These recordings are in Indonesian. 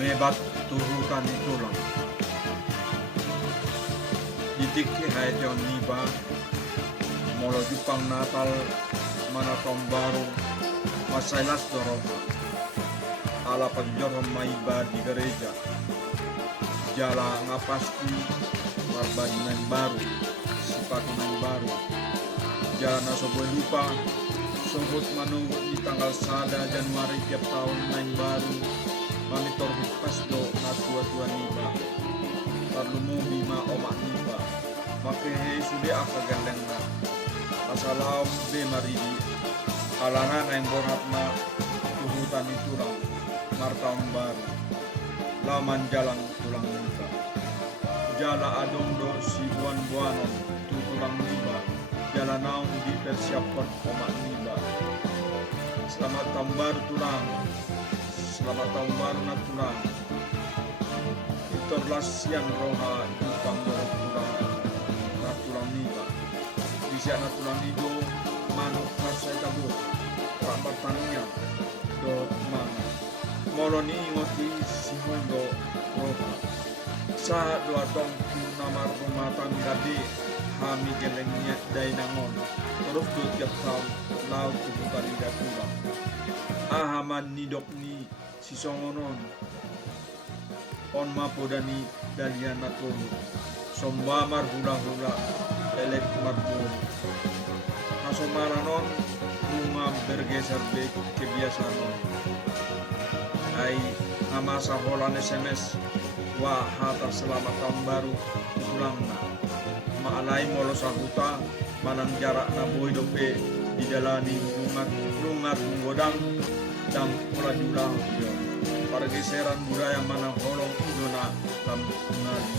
mebat turutan itulang ditik hai tion niba molo Jepang Natal mana tahun baru masailas dorong ala penjorong maiba di gereja jala ngapasti marbadi nang baru sepatu nang baru jalan asoboy lupa sobot manunggu di tanggal 1 Januari tiap tahun nang baru monitor pasdo na tua-tua niba perlu mo bima omak niba makanya sudah aka gandeng na asalau be maridi alangan yang borat na tuhutan itulang martaun baru laman jalan tulang niba jala adong do si buan-buanon tulang niba jalan naung di persiapan omak niba selamat tahun baru tulang selamat tahun baru na tulang itorlas siang roha Jepang dorong tulang na tulang niba bisa na tulang nido manuk kasai tabu rambat tania do mang moloni ngoti simondo roha sa dua tong namar rumah tangga di hami gelengnya dainangon terus do tiap tahun laut tubuh kali tulang ahaman nidok ni sisongonon on mapodani dalian natulu sombamar hula-hula elek marbun nasomaranon rumah bergeser be kebiasaan ai amasa holan SMS wah hata selamat tahun baru tulangna maalai molo sahuta manang jarak na boy dope didalani lungat godang dan pula julang pergeseran budaya mana holong idona lam ngali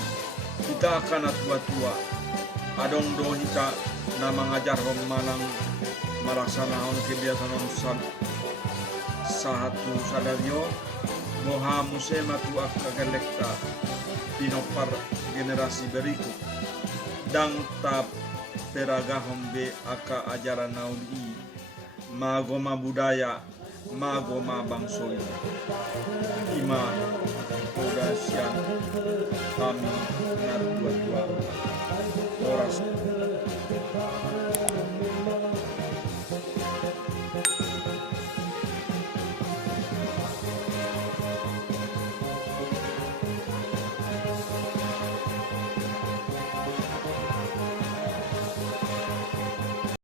kita akan tua-tua adong do hita na mengajar malang melaksanakan kebiasaan satu sadario moha musema tua kagelekta pinopar generasi berikut dan tap peragahom be aka ajaran naudi magoma budaya magoma bangsoi ima podasian kami nar tua-tua oras